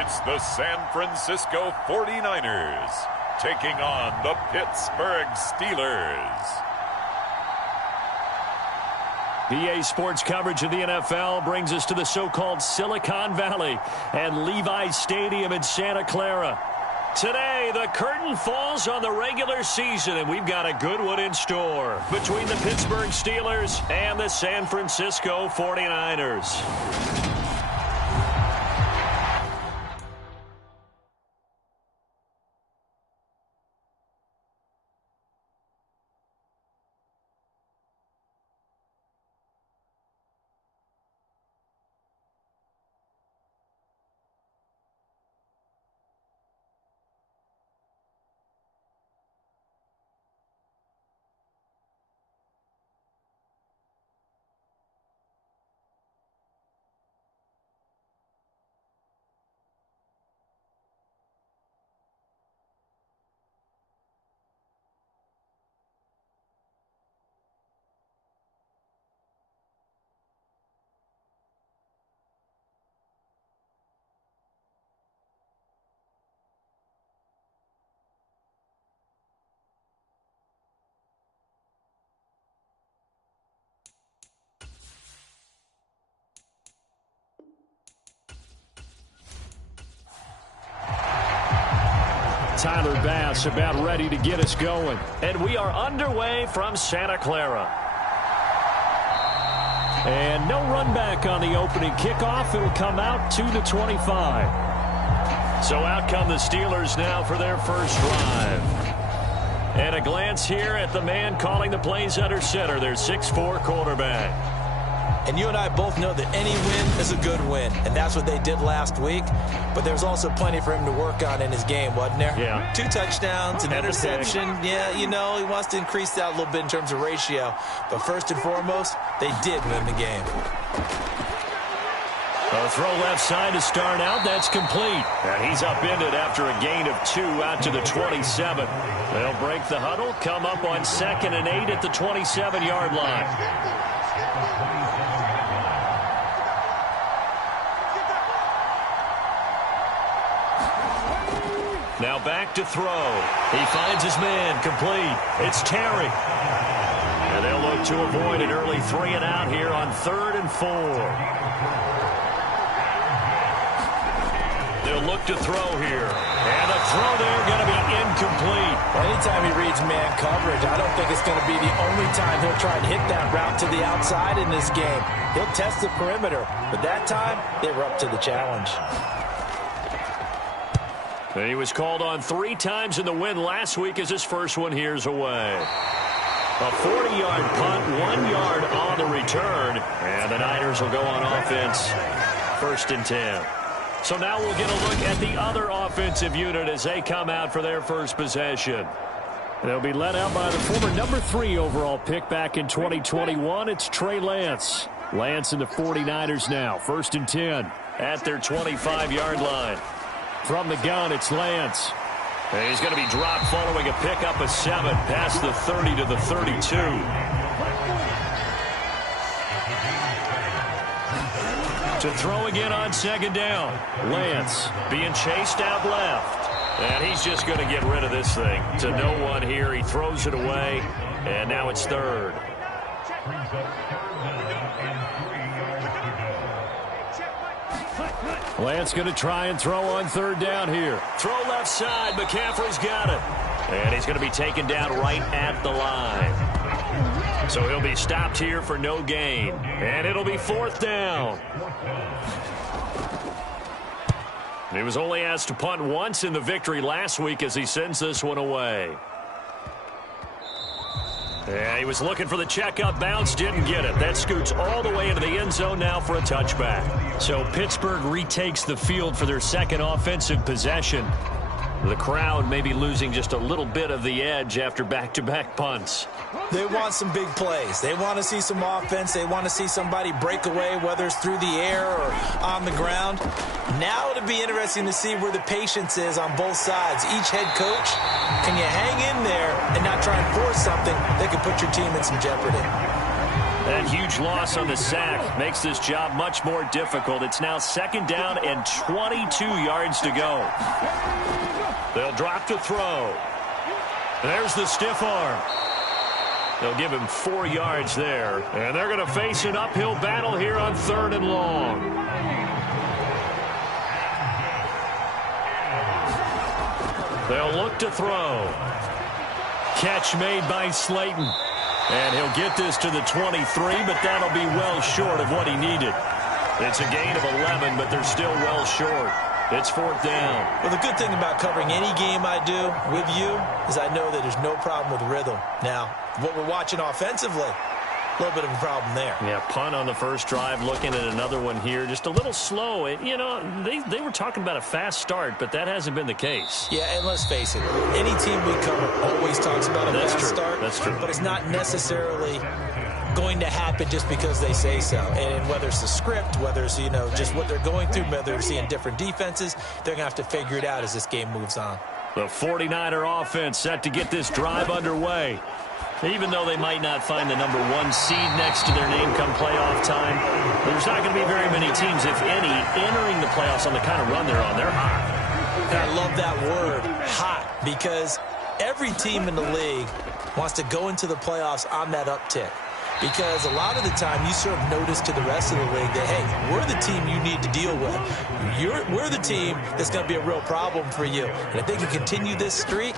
It's the San Francisco 49ers taking on the Pittsburgh Steelers. EA Sports coverage of the NFL brings us to the so-called Silicon Valley and Levi's Stadium in Santa Clara. Today, the curtain falls on the regular season, and we've got a good one in store between the Pittsburgh Steelers and the San Francisco 49ers. Tyler Bass about ready to get us going. And we are underway from Santa Clara. And no run back on the opening kickoff. It'll come out to the 25. So out come the Steelers now for their first drive. And a glance here at the man calling the plays under center, their 6'4" quarterback. And you and I both know that any win is a good win, and that's what they did last week. But there's also plenty for him to work on in his game, wasn't there? Yeah. 2 touchdowns, an interception. Yeah, you know, he wants to increase that a little bit in terms of ratio. But first and foremost, they did win the game. A throw left side to start out. That's complete. And he's upended after a gain of 2 out to the 27. They'll break the huddle, come up on 2nd and 8 at the 27-yard line. Now back to throw. He finds his man, complete. It's Terry. And they'll look to avoid an early 3 and out here on 3rd and 4. They'll look to throw here. And the throw there going to be incomplete. Anytime he reads man coverage, I don't think it's going to be the only time he'll try and hit that route to the outside in this game. He'll test the perimeter, but that time they were up to the challenge. He was called on 3 times in the win last week as his first one here's away. A 40-yard punt, 1 yard on the return. And the Niners will go on offense, 1st and 10. So now we'll get a look at the other offensive unit as they come out for their first possession. They'll be led out by the former number 3 overall pick back in 2021. It's Trey Lance. Lance and the 49ers now, 1st and 10 at their 25-yard line. From the gun, it's Lance. And he's going to be dropped following a pickup of 7 past the 30 to the 32. To throw again on 2nd down. Lance being chased out left. And he's just going to get rid of this thing to no one here. He throws it away, and now it's 3rd. Lance going to try and throw on 3rd down here. Throw left side. McCaffrey's got it. And he's going to be taken down right at the line. So he'll be stopped here for no gain. And it'll be 4th down. He was only asked to punt once in the victory last week as he sends this one away. Yeah, he was looking for the checkup bounce, didn't get it. That scoots all the way into the end zone now for a touchback. So Pittsburgh retakes the field for their 2nd offensive possession. The crowd may be losing just a little bit of the edge after back-to-back punts. They want some big plays. They want to see some offense. They want to see somebody break away, whether it's through the air or on the ground. Now it'll be interesting to see where the patience is on both sides. Each head coach, can you hang in there and not try and force something that could put your team in some jeopardy? That huge loss on the sack makes this job much more difficult. It's now 2nd down and 22 yards to go. They'll drop to throw. There's the stiff arm. They'll give him 4 yards there. And they're going to face an uphill battle here on 3rd and long. They'll look to throw. Catch made by Slayton. And he'll get this to the 23, but that'll be well short of what he needed. It's a gain of 11, but they're still well short. It's 4th down. Well, the good thing about covering any game I do with you is I know that there's no problem with rhythm. Now, what we're watching offensively, a little bit of a problem there. Yeah, punt on the first drive, looking at another one here. Just a little slow. You know, they were talking about a fast start, but that hasn't been the case. Yeah, and let's face it, any team we cover always talks about a fast start. That's true. But it's not necessarily going to happen just because they say so. And whether it's the script, whether it's, you know, just what they're going through, whether they're seeing different defenses, they're going to have to figure it out as this game moves on. The 49er offense set to get this drive underway. Even though they might not find the number 1 seed next to their name come playoff time, there's not going to be very many teams, if any, entering the playoffs on the kind of run they're on. They're hot. And I love that word, hot, because every team in the league wants to go into the playoffs on that uptick. Because a lot of the time you serve notice to the rest of the league that, hey, we're the team you need to deal with. We're the team that's going to be a real problem for you. And if they can continue this streak,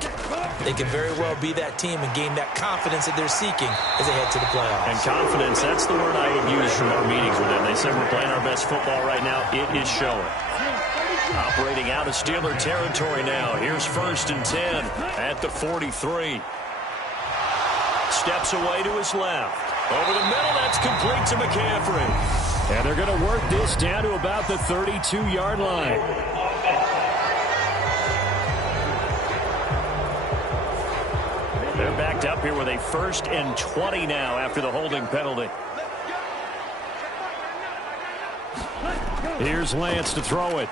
they can very well be that team and gain that confidence that they're seeking as they head to the playoffs. And confidence, that's the word I use from our meetings with them. They said we're playing our best football right now. It is showing. Operating out of Steeler territory now. Here's 1st and 10 at the 43. Steps away to his left. Over the middle, that's complete to McCaffrey. And they're going to work this down to about the 32-yard line. They're backed up here with a 1st and 20 now after the holding penalty. Here's Lance to throw it.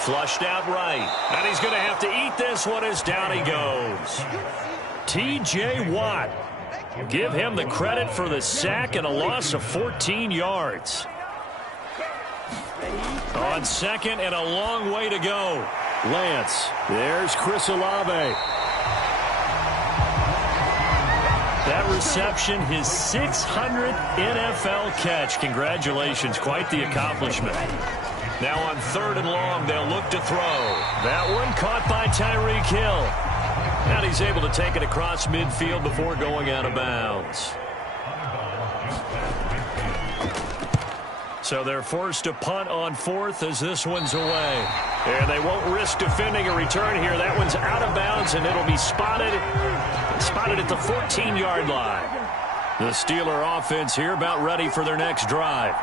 Flushed out right. And he's going to have to eat this one as down he goes. T.J. Watt. Give him the credit for the sack and a loss of 14 yards. On 2nd and a long way to go. Lance. There's Chris Olave. That reception, his 600th NFL catch. Congratulations. Quite the accomplishment. Now on 3rd and long, they'll look to throw. That one caught by Tyreek Hill. And he's able to take it across midfield before going out of bounds. So they're forced to punt on 4th as this one's away. And they won't risk defending a return here. That one's out of bounds, and it'll be spotted at the 14-yard line. The Steeler offense here about ready for their next drive.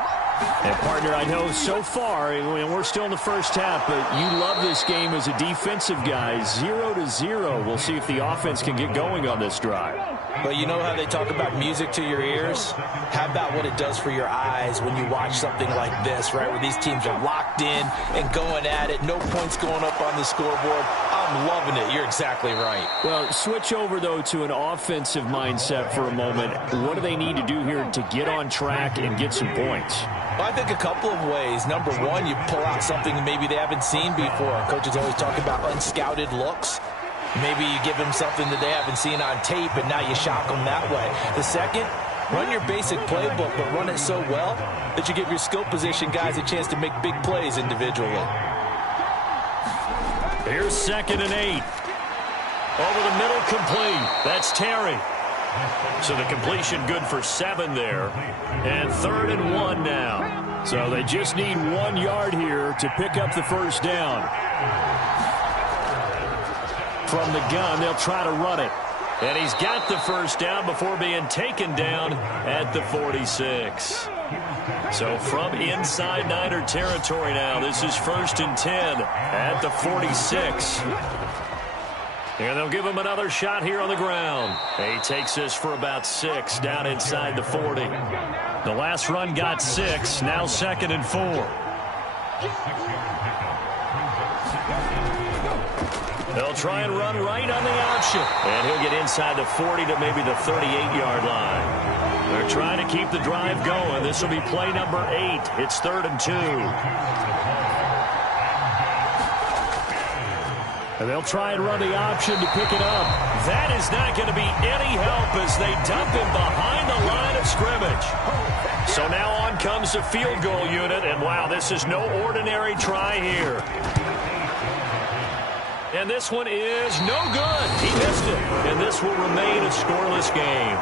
And, partner, I know so far, and we're still in the first half, but you love this game as a defensive guy. 0-0. We'll see if the offense can get going on this drive. But you know how they talk about music to your ears? How about what it does for your eyes when you watch something like this, right, where these teams are locked in and going at it, no points going up on the scoreboard? I'm loving it. You're exactly right. Well, switch over, though, to an offensive mindset for a moment. What do they need to do here to get on track and get some points? Well, I think a couple of ways. Number one, you pull out something maybe they haven't seen before. Coaches always talk about unscouted looks. Maybe you give them something that they haven't seen on tape, and now you shock them that way. The second, run your basic playbook, but run it so well that you give your skill position guys a chance to make big plays individually. Here's 2nd and 8. Over the middle, complete. That's Terry. So the completion good for 7 there. And 3rd and 1 now. So they just need 1 yard here to pick up the first down. From the gun, they'll try to run it. And he's got the first down before being taken down at the 46. So from inside Niner territory now, this is 1st and 10 at the 46. And they'll give him another shot here on the ground. He takes this for about 6 down inside the 40. The last run got 6, now 2nd and 4. They'll try and run right on the option. And he'll get inside the 40 to maybe the 38-yard line. They're trying to keep the drive going. This will be play number 8. It's 3rd and 2. And they'll try and run the option to pick it up. That is not going to be any help as they dump him behind the line of scrimmage. So now on comes the field goal unit, and wow, this is no ordinary try here. And this one is no good. He missed it, and this will remain a scoreless game.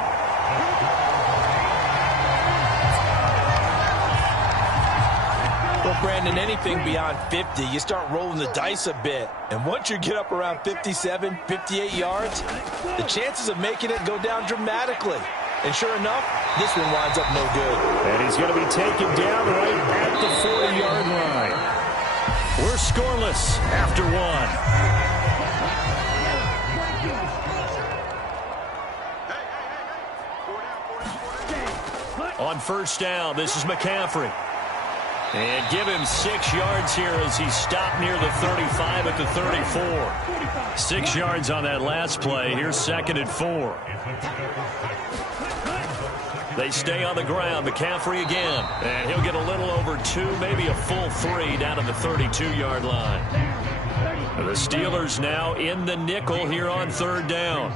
Well, Brandon, anything beyond 50, you start rolling the dice a bit. And once you get up around 57, 58 yards, the chances of making it go down dramatically. And sure enough, this one winds up no good. And he's going to be taken down right at the 40-yard line. We're scoreless after one. On first down, this is McCaffrey. And give him 6 yards here as he stopped near the 35 at the 34. 6 yards on that last play. Here's 2nd and 4. They stay on the ground. McCaffrey again. And he'll get a little over 2, maybe a full 3 down to the 32-yard line. The Steelers now in the nickel here on 3rd down.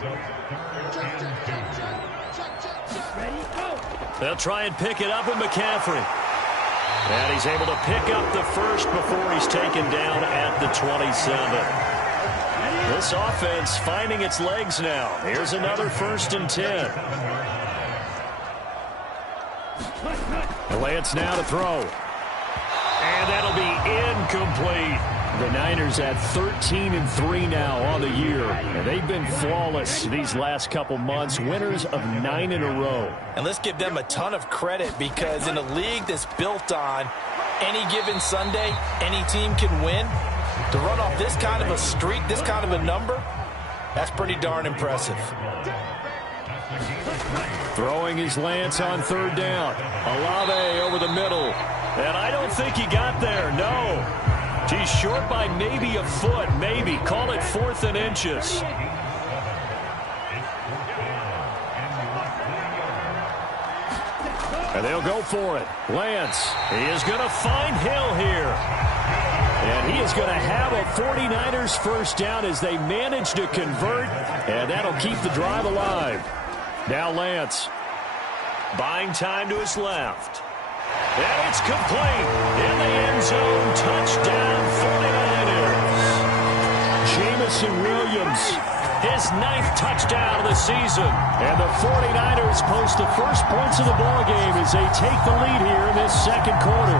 They'll try and pick it up with McCaffrey. And he's able to pick up the first before he's taken down at the 27. This offense finding its legs now. Here's another 1st and 10. Lance now to throw. And that'll be incomplete. The Niners at 13-3 now on the year. And they've been flawless these last couple months. Winners of 9 in a row. And let's give them a ton of credit because in a league that's built on any given Sunday, any team can win. To run off this kind of a streak, this kind of a number, that's pretty darn impressive. Throwing his Lance on 3rd down. Olave over the middle. And I don't think he got there, no. He's short by maybe a foot, maybe. Call it 4th and inches. And they'll go for it. Lance, he is going to find Hill here. And he is going to have a 49ers first down as they manage to convert. And that'll keep the drive alive. Now Lance, buying time to his left. And it's complete. In the end zone, touchdown 49ers. Jamison Williams, his 9th touchdown of the season. And the 49ers post the first points of the ballgame as they take the lead here in this 2nd quarter.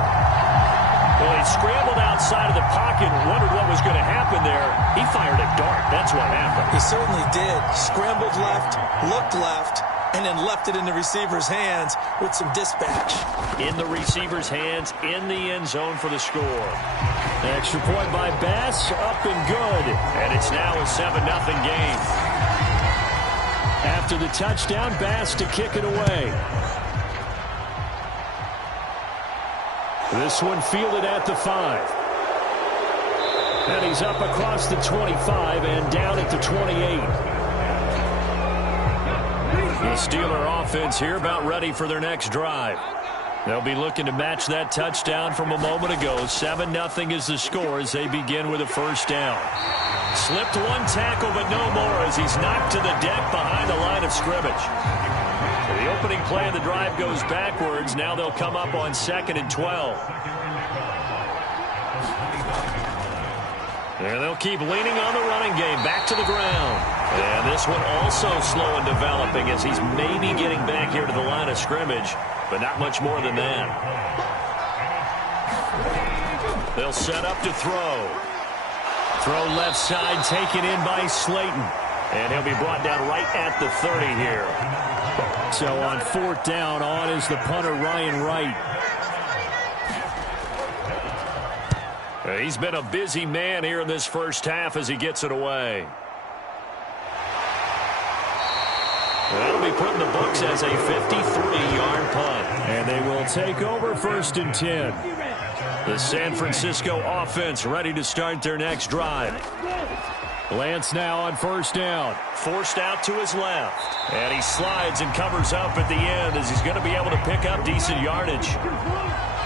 Well, he scrambled outside of the pocket and wondered what was going to happen there. He fired a dart. That's what happened. He certainly did. Scrambled left, looked left, and then left it in the receiver's hands with some dispatch. In the receiver's hands, in the end zone for the score. Extra point by Bass, up and good. And it's now a 7-0 game. After the touchdown, Bass to kick it away. This one fielded at the 5. And he's up across the 25 and down at the 28. The Steeler offense here about ready for their next drive. They'll be looking to match that touchdown from a moment ago. 7-0 is the score as they begin with a first down. Slipped one tackle, but no more as he's knocked to the deck behind the line of scrimmage. So the opening play of the drive goes backwards. Now they'll come up on 2nd and 12. And they'll keep leaning on the running game. Back to the ground. And this one also slow in developing as he's maybe getting back here to the line of scrimmage, but not much more than that. They'll set up to throw. Throw left side, taken in by Slayton. And he'll be brought down right at the 30 here. So on 4th down, on is the punter, Ryan Wright. He's been a busy man here in this first half as he gets it away. That'll be put in the books as a 53-yard punt. And they will take over 1st and 10. The San Francisco offense ready to start their next drive. Lance now on first down. Forced out to his left. And he slides and covers up at the end as he's going to be able to pick up decent yardage.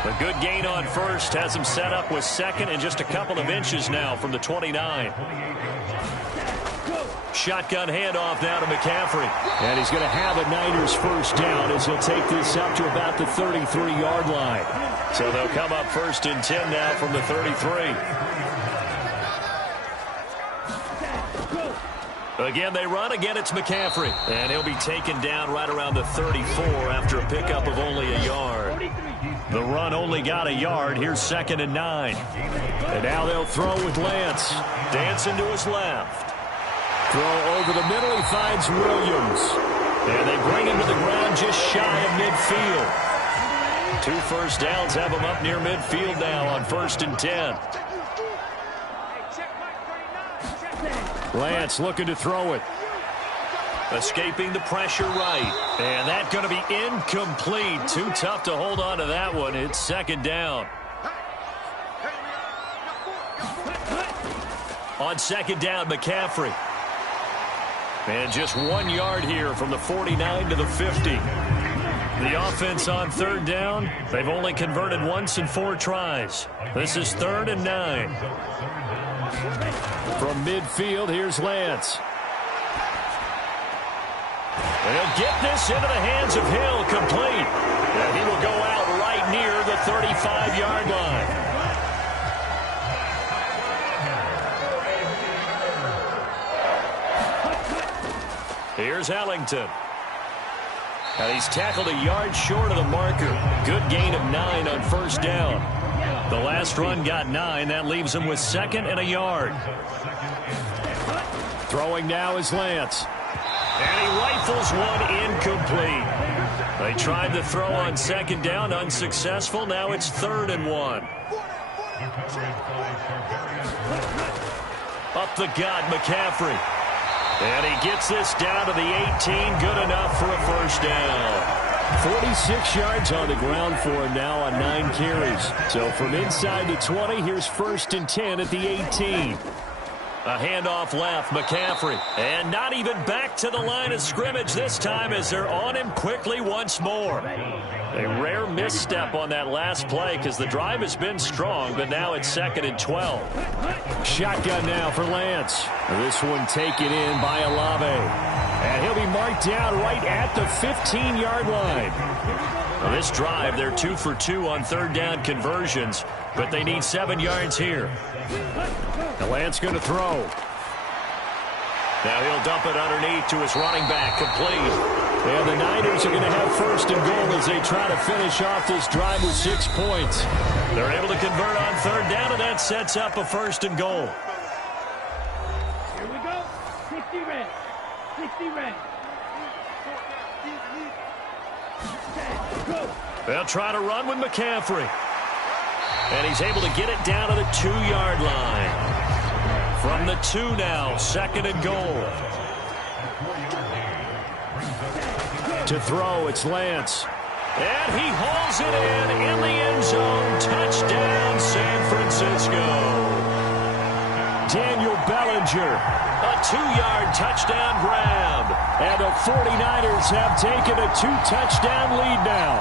A good gain on first has him set up with second and just a couple of inches now from the 29. Shotgun handoff now to McCaffrey. And he's going to have a Niners first down as he'll take this up to about the 33-yard line. So they'll come up first and 10 now from the 33. Again, they run. Again, it's McCaffrey. And he'll be taken down right around the 34 after a pickup of only a yard. The run only got a yard. Here's 2nd and 9. And now they'll throw with Lance. Dancing to his left. Throw over the middle. He finds Williams. And they bring him to the ground just shy of midfield. 2 first downs have him up near midfield now on 1st and 10. Lance looking to throw it. Escaping the pressure right. And that's going to be incomplete. Too tough to hold on to that one. It's 2nd down. On 2nd down, McCaffrey. And just 1 yard here from the 49 to the 50. The offense on 3rd down, they've only converted once in 4 tries. This is 3rd and 9. From midfield, here's Lance. And he'll get this into the hands of Hill, complete. And he will go out right near the 35-yard line. Here's Ellington. And he's tackled a yard short of the marker. Good gain of 9 on 1st down. The last run got 9. That leaves him with 2nd and a yard. Throwing now is Lance. And he rifles one incomplete. They tried to throw on 2nd down, unsuccessful. Now it's 3rd and 1. Up the gut, McCaffrey. And he gets this down to the 18. Good enough for a first down. 46 yards on the ground for him now on 9 carries. So from inside the 20, here's 1st and 10 at the 18. A handoff left, McCaffrey. And not even back to the line of scrimmage this time as they're on him quickly once more. A rare misstep on that last play because the drive has been strong, but now it's 2nd and 12. Shotgun now for Lance. This one taken in by Olave. And he'll be marked down right at the 15-yard line. Well, this drive, they're 2 for 2 on 3rd down conversions, but they need 7 yards here. Now Lance going to throw. Now he'll dump it underneath to his running back, complete. And the Niners are going to have 1st and goal as they try to finish off this drive with 6 points. They're able to convert on 3rd down, and that sets up a 1st and goal. Here we go. 60 red. 60 red. They'll try to run with McCaffrey. And he's able to get it down to the 2-yard line. From the 2 now, 2nd and goal. To throw, it's Lance. And he hauls it in the end zone. Touchdown, San Francisco. Daniel Bellinger, a 2-yard touchdown grab. And the 49ers have taken a 2-touchdown lead now.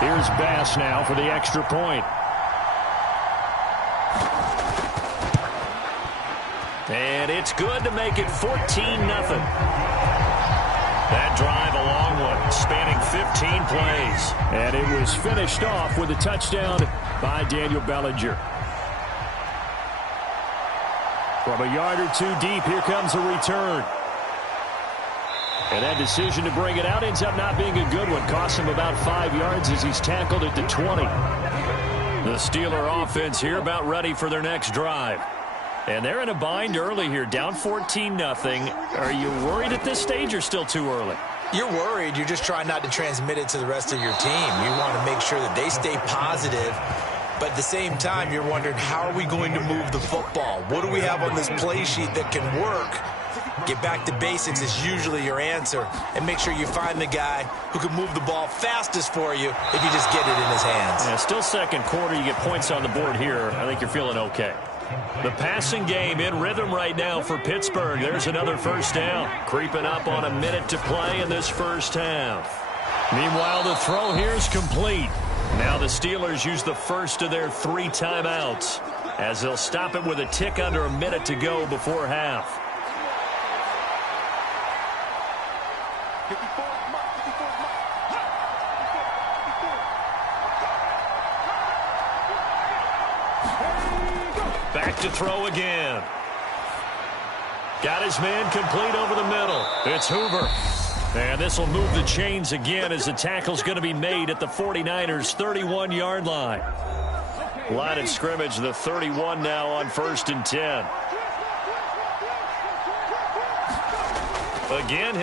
Here's Bass now for the extra point. And it's good to make it 14-0. That drive, a long one, spanning 15 plays. And it was finished off with a touchdown by Daniel Bellinger. From a yard or 2 deep, here comes a return. And that decision to bring it out ends up not being a good one. Costs him about 5 yards as he's tackled at the 20. The Steeler offense here about ready for their next drive. And they're in a bind early here, down 14-0. Are you worried at this stage or still too early? You're worried. You're just trying not to transmit it to the rest of your team. You want to make sure that they stay positive. But at the same time, you're wondering, how are we going to move the football? What do we have on this play sheet that can work? Get back to basics is usually your answer. And make sure you find the guy who can move the ball fastest for you if you just get it in his hands. Yeah, still 2nd quarter. You get points on the board here. I think you're feeling okay. The passing game in rhythm right now for Pittsburgh. There's another first down. Creeping up on a minute to play in this first half. Meanwhile, the throw here is complete. Now the Steelers use the first of their 3 timeouts as they'll stop it with a tick under a minute to go before half. Back to throw again. Got his man complete over the middle. It's Hoover. And this will move the chains again as the tackle's going to be made at the 49ers' 31-yard line. Line of scrimmage, the 31 now on 1st and 10. Again.